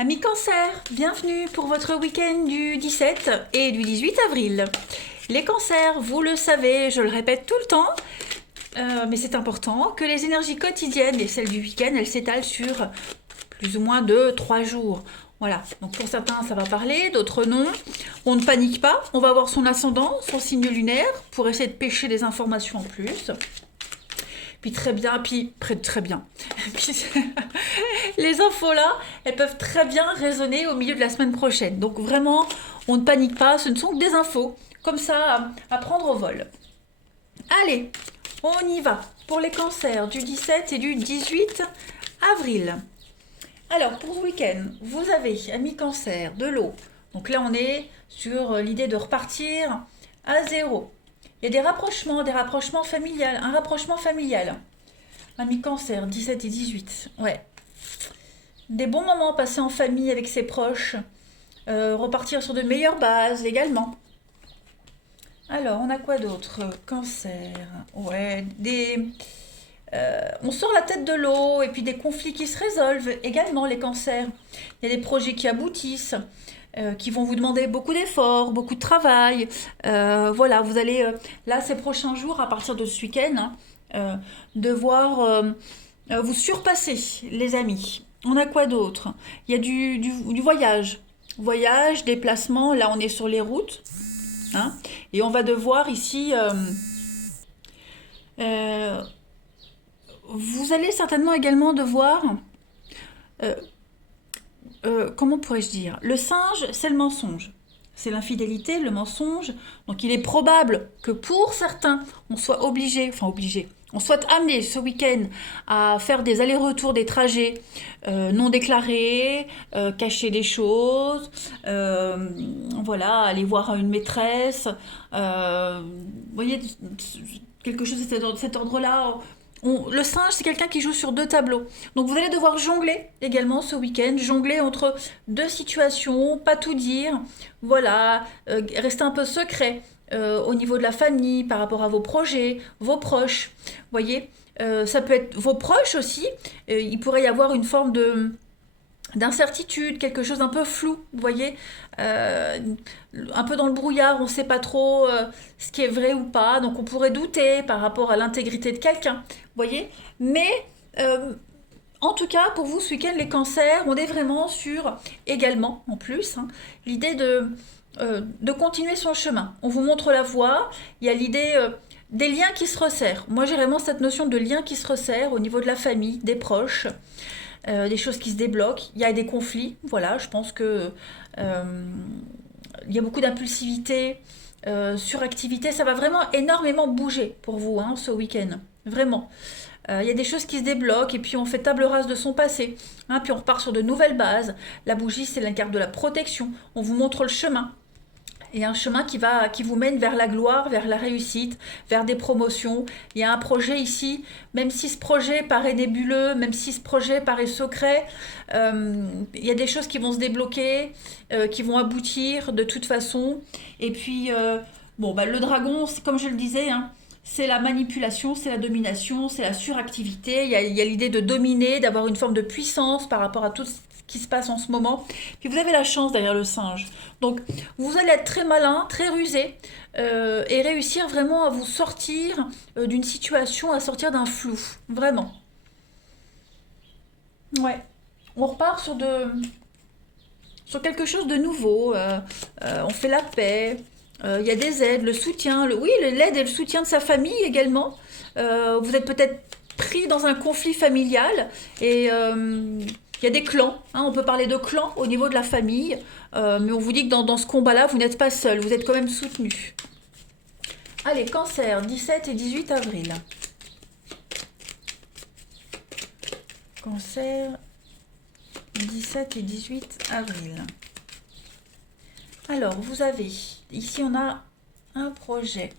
Amis Cancer, bienvenue pour votre week-end du 17 et du 18 avril. Les cancers, vous le savez, je le répète tout le temps, mais c'est important, que les énergies quotidiennes et celles du week-end, elles s'étalent sur plus ou moins 2-3 jours. Voilà, donc pour certains ça va parler, d'autres non. On ne panique pas, on va voir son ascendant, son signe lunaire, pour essayer de pêcher des informations en plus. Puis très bien, puis très bien. Puis, les infos là, elles peuvent très bien résonner au milieu de la semaine prochaine. Donc vraiment, on ne panique pas, ce ne sont que des infos, comme ça, à prendre au vol. Allez, on y va pour les cancers du 17 et du 18 avril. Alors, pour ce week-end, vous avez, amis cancer, de l'eau. Donc là, on est sur l'idée de repartir à zéro. Il y a des rapprochements familiales, un rapprochement familial. Amis cancer, 17 et 18, ouais. Des bons moments passés en famille avec ses proches. Repartir sur de meilleures bases également. Alors, on a quoi d'autre? Cancer, ouais, on sort la tête de l'eau et puis des conflits qui se résolvent également, les cancers. Il y a des projets qui aboutissent, qui vont vous demander beaucoup d'efforts, beaucoup de travail. Voilà, vous allez, là, ces prochains jours, à partir de ce week-end, hein, devoir vous surpasser, les amis. On a quoi d'autre? Il y a du voyage. Voyage, déplacement, là on est sur les routes. Hein, et on va devoir ici... vous allez certainement également devoir... comment pourrais-je dire? Le singe, c'est le mensonge. C'est l'infidélité, le mensonge. Donc il est probable que pour certains, on soit obligé, on soit amené ce week-end à faire des allers-retours, des trajets non déclarés, cacher des choses, voilà, aller voir une maîtresse. Vous voyez, quelque chose de cet ordre-là. Le singe, c'est quelqu'un qui joue sur deux tableaux. Donc vous allez devoir jongler également ce week-end, jongler entre deux situations, pas tout dire, voilà, rester un peu secret au niveau de la famille, par rapport à vos projets, vos proches. Vous voyez, ça peut être vos proches aussi. Il pourrait y avoir une forme d'incertitude, quelque chose d'un peu flou, vous voyez, un peu dans le brouillard, on ne sait pas trop ce qui est vrai ou pas, donc on pourrait douter par rapport à l'intégrité de quelqu'un, vous voyez, mais en tout cas, pour vous, ce week-end, les cancers, on est vraiment sur, également, en plus, hein, l'idée de continuer son chemin. On vous montre la voie, il y a l'idée... des liens qui se resserrent. Moi, j'ai vraiment cette notion de liens qui se resserrent au niveau de la famille, des proches, des choses qui se débloquent. Il y a des conflits, voilà, je pense que il y a beaucoup d'impulsivité, suractivité. Ça va vraiment énormément bouger pour vous hein, ce week-end, vraiment. Il y a des choses qui se débloquent et puis on fait table rase de son passé. Hein, puis on repart sur de nouvelles bases. La bougie, c'est la carte de la protection. On vous montre le chemin. Et un chemin qui vous mène vers la gloire, vers la réussite, vers des promotions. Il y a un projet ici, même si ce projet paraît nébuleux, même si ce projet paraît secret, il y a des choses qui vont se débloquer, qui vont aboutir de toute façon. Et puis, le dragon, comme je le disais, hein, c'est la manipulation, c'est la domination, c'est la suractivité. Il y a l'idée de dominer, d'avoir une forme de puissance par rapport à tout ce qui se passe en ce moment. Puis vous avez la chance derrière le singe. Donc vous allez être très malin, très rusé et réussir vraiment à vous sortir d'une situation, à sortir d'un flou. Vraiment. Ouais. On repart sur quelque chose de nouveau. On fait la paix. Il y a des aides, le soutien. L'aide et le soutien de sa famille également. Vous êtes peut-être pris dans un conflit familial et il y a des clans, hein, on peut parler de clans au niveau de la famille, mais on vous dit que dans ce combat-là, vous n'êtes pas seul, vous êtes quand même soutenu. Allez, cancer, 17 et 18 avril. Cancer, 17 et 18 avril. Alors, vous avez, ici on a un projet.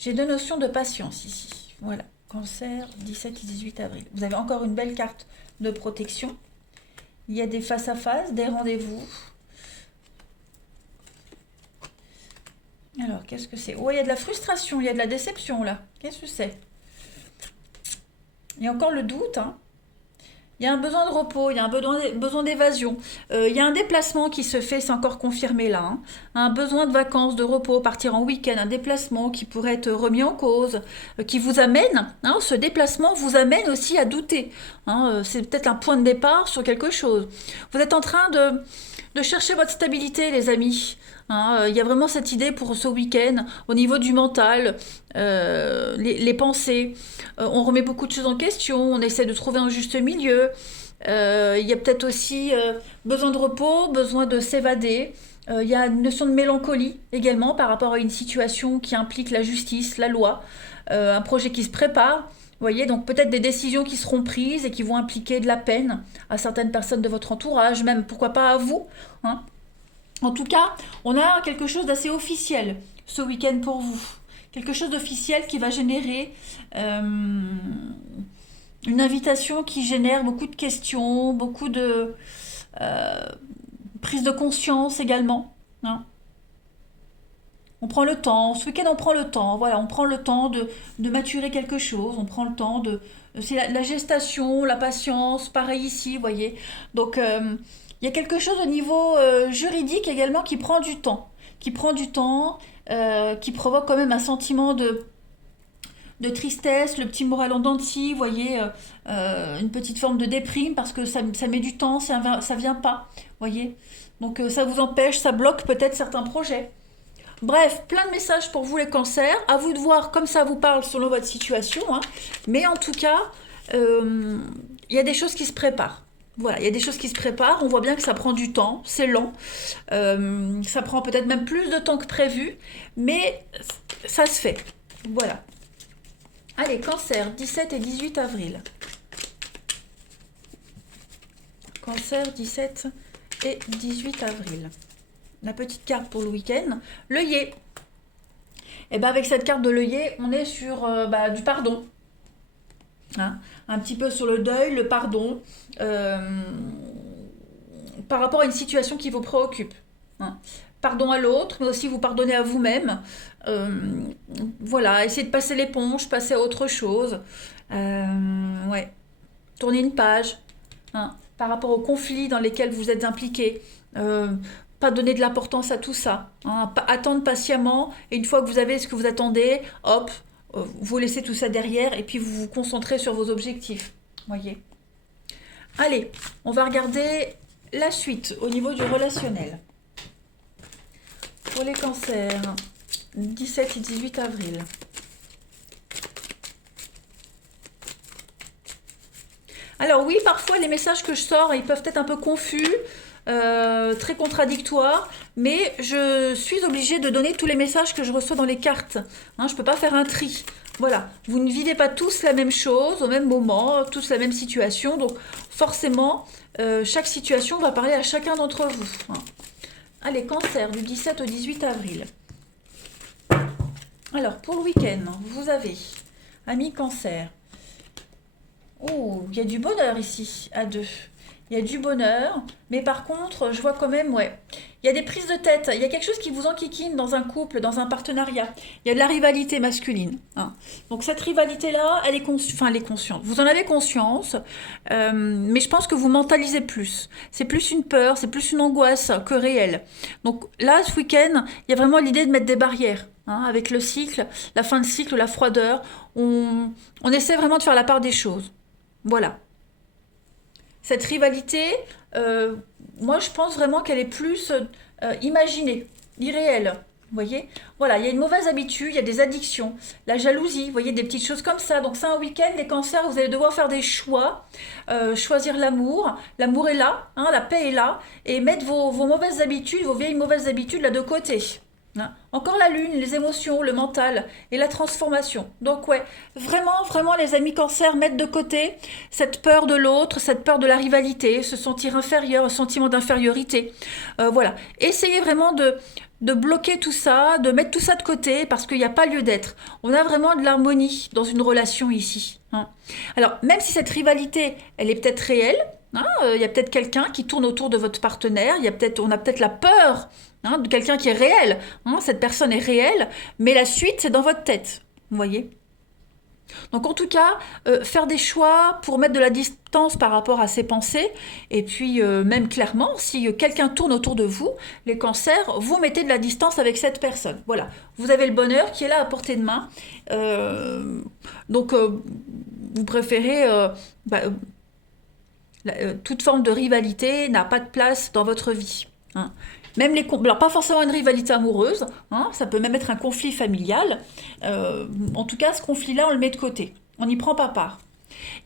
J'ai deux notions de patience ici, voilà. Cancer, 17 et 18 avril. Vous avez encore une belle carte de protection. Il y a des face-à-face, des rendez-vous. Alors, qu'est-ce que c'est? Oh, il y a de la frustration, il y a de la déception, là. Qu'est-ce que c'est? Il y a encore le doute, hein. Il y a un besoin de repos, il y a un besoin d'évasion. Il y a un déplacement qui se fait, c'est encore confirmé là. Hein. Un besoin de vacances, de repos, partir en week-end, un déplacement qui pourrait être remis en cause, qui vous amène, hein, ce déplacement vous amène aussi à douter. Hein. C'est peut-être un point de départ sur quelque chose. Vous êtes en train de chercher votre stabilité, les amis. Hein, il y a vraiment cette idée pour ce week-end, au niveau du mental, les pensées. On remet beaucoup de choses en question, on essaie de trouver un juste milieu. Il y a peut-être aussi besoin de repos, besoin de s'évader. Il y a une notion de mélancolie également par rapport à une situation qui implique la justice, la loi, un projet qui se prépare. Vous voyez, donc peut-être des décisions qui seront prises et qui vont impliquer de la peine à certaines personnes de votre entourage, même pourquoi pas à vous. Hein. En tout cas, on a quelque chose d'assez officiel ce week-end pour vous. Quelque chose d'officiel qui va générer une invitation qui génère beaucoup de questions, beaucoup de prise de conscience également. Hein. On prend le temps, ce week-end on prend le temps, voilà, on prend le temps de maturer quelque chose, on prend le temps de... C'est la gestation, la patience, pareil ici, vous voyez. Donc il y a quelque chose au niveau juridique également qui prend du temps, qui provoque quand même un sentiment de tristesse, le petit moral en dents de scie, vous voyez, une petite forme de déprime parce que ça met du temps, ça vient pas, vous voyez. Donc ça vous empêche, ça bloque peut-être certains projets. Bref, plein de messages pour vous les cancers. À vous de voir comme ça vous parle selon votre situation. Hein. Mais en tout cas, il y a des choses qui se préparent. Voilà, il y a des choses qui se préparent. On voit bien que ça prend du temps, c'est lent. Ça prend peut-être même plus de temps que prévu. Mais ça se fait. Voilà. Allez, cancer, 17 et 18 avril. Cancer, 17 et 18 avril. La petite carte pour le week-end, l'œillet. Et bien avec cette carte de l'œillet, on est sur du pardon. Hein, un petit peu sur le deuil, le pardon, par rapport à une situation qui vous préoccupe. Hein. Pardon à l'autre, mais aussi vous pardonner à vous-même. Voilà, essayez de passer l'éponge, passer à autre chose. Ouais. Tourner une page. Hein, par rapport aux conflits dans lesquels vous êtes impliqués. Pas donner de l'importance à tout ça. Hein. Attendre patiemment, et une fois que vous avez ce que vous attendez, hop, vous laissez tout ça derrière, et puis vous vous concentrez sur vos objectifs. Voyez. Allez, on va regarder la suite au niveau du relationnel. Pour les cancers, 17 et 18 avril. Alors oui, parfois les messages que je sors, ils peuvent être un peu confus, très contradictoires, mais je suis obligée de donner tous les messages que je reçois dans les cartes. Hein, je ne peux pas faire un tri. Voilà, vous ne vivez pas tous la même chose au même moment, tous la même situation, donc forcément, chaque situation va parler à chacun d'entre vous. Hein. Allez, cancer, du 17 au 18 avril. Alors, pour le week-end, vous avez, amis cancer, oh, il y a du bonheur ici, à deux. Il y a du bonheur, mais par contre, je vois quand même, ouais, il y a des prises de tête, il y a quelque chose qui vous enquiquine dans un couple, dans un partenariat. Il y a de la rivalité masculine. Hein. Donc cette rivalité-là, elle est consciente. Vous en avez conscience, mais je pense que vous mentalisez plus. C'est plus une peur, c'est plus une angoisse que réelle. Donc là, ce week-end, il y a vraiment l'idée de mettre des barrières. Hein, avec le cycle, la fin de cycle, la froideur, on essaie vraiment de faire la part des choses. Voilà. Cette rivalité, moi je pense vraiment qu'elle est plus imaginée, irréelle. Vous voyez? Voilà, il y a une mauvaise habitude, il y a des addictions, la jalousie, vous voyez, des petites choses comme ça. Donc c'est un week-end, les cancers, vous allez devoir faire des choix, choisir l'amour. L'amour est là, hein, la paix est là, et mettre vos mauvaises habitudes, vos vieilles mauvaises habitudes là de côté. Hein. Encore la lune, les émotions, le mental et la transformation. Donc ouais, vraiment, vraiment les amis cancer, mettre de côté cette peur de l'autre, cette peur de la rivalité, se sentir inférieur, un sentiment d'infériorité. Voilà, essayez vraiment de bloquer tout ça, de mettre tout ça de côté parce qu'il n'y a pas lieu d'être. On a vraiment de l'harmonie dans une relation ici. Hein. Alors, même si cette rivalité, elle est peut-être réelle, hein, y a peut-être quelqu'un qui tourne autour de votre partenaire, on a peut-être la peur hein, de quelqu'un qui est réel. Hein, cette personne est réelle, mais la suite, c'est dans votre tête. Vous voyez ? Donc en tout cas, faire des choix pour mettre de la distance par rapport à ses pensées, et puis même clairement, si quelqu'un tourne autour de vous, les cancers, vous mettez de la distance avec cette personne. Voilà, vous avez le bonheur qui est là à portée de main. Euh, donc vous préférez... bah, toute forme de rivalité n'a pas de place dans votre vie. Hein. Même alors pas forcément une rivalité amoureuse, hein, ça peut même être un conflit familial. En tout cas, ce conflit-là, on le met de côté. On n'y prend pas part.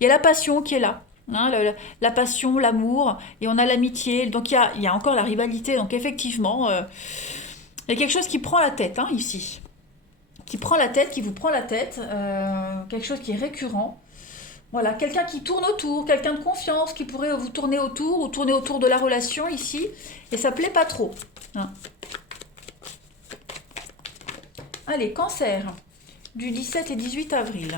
Il y a la passion qui est là. Hein, la passion, l'amour, et on a l'amitié. Donc il y a encore la rivalité. Donc effectivement, il y a quelque chose qui prend la tête hein, ici. Qui prend la tête, qui vous prend la tête. Quelque chose qui est récurrent. Voilà, quelqu'un qui tourne autour, quelqu'un de confiance qui pourrait vous tourner autour ou tourner autour de la relation ici. Et ça plaît pas trop. Hein. Allez, cancer, du 17 et 18 avril.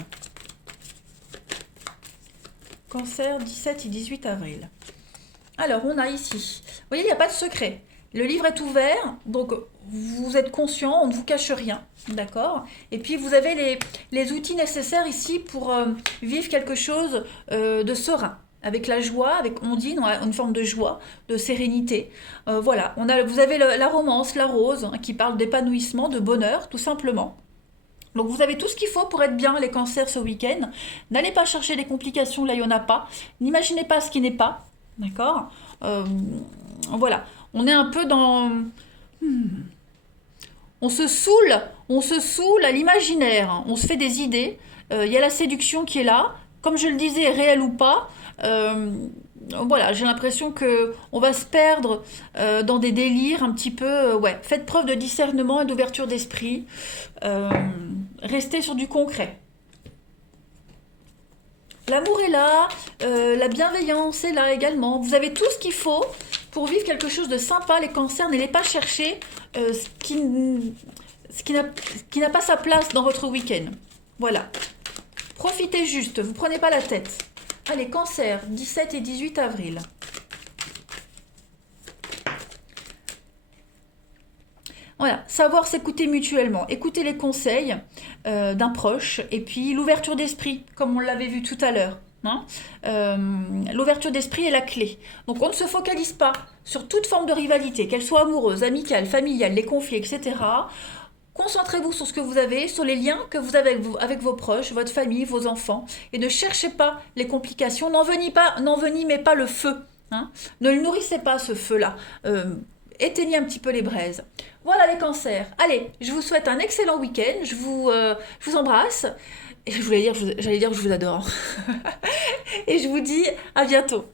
Cancer, 17 et 18 avril. Alors, on a ici, vous voyez, il n'y a pas de secret. Le livre est ouvert, donc vous êtes conscient, on ne vous cache rien, d'accord? Et puis vous avez les outils nécessaires ici pour vivre quelque chose de serein, avec la joie, avec on dit une forme de joie, de sérénité. Voilà, vous avez la romance, la rose, hein, qui parle d'épanouissement, de bonheur, tout simplement. Donc vous avez tout ce qu'il faut pour être bien les cancers ce week-end. N'allez pas chercher des complications, là il n'y en a pas. N'imaginez pas ce qui n'est pas, d'accord? Voilà, on est un peu dans... on se saoule à l'imaginaire, on se fait des idées. Il y a la séduction qui est là, comme je le disais, réelle ou pas. Voilà, j'ai l'impression que on va se perdre dans des délires un petit peu. Ouais, faites preuve de discernement et d'ouverture d'esprit. Restez sur du concret. L'amour est là, la bienveillance est là également. Vous avez tout ce qu'il faut pour vivre quelque chose de sympa. Les cancers, n'allez pas chercher ce qui n'a pas sa place dans votre week-end. Voilà. Profitez juste, vous prenez pas la tête. Allez, cancer, 17 et 18 avril. Voilà, savoir s'écouter mutuellement, écouter les conseils d'un proche et puis l'ouverture d'esprit, comme on l'avait vu tout à l'heure. Hein. L'ouverture d'esprit est la clé. Donc on ne se focalise pas sur toute forme de rivalité, qu'elle soit amoureuse, amicale, familiale, les conflits, etc. Concentrez-vous sur ce que vous avez, sur les liens que vous avez avec vos proches, votre famille, vos enfants, et ne cherchez pas les complications. N'envenimez pas le feu. Hein. Ne le nourrissez pas ce feu-là. Éteignez un petit peu les braises. Voilà les cancers. Allez, je vous souhaite un excellent week-end. Je vous embrasse. Et j'allais dire que je vous adore. Et je vous dis à bientôt.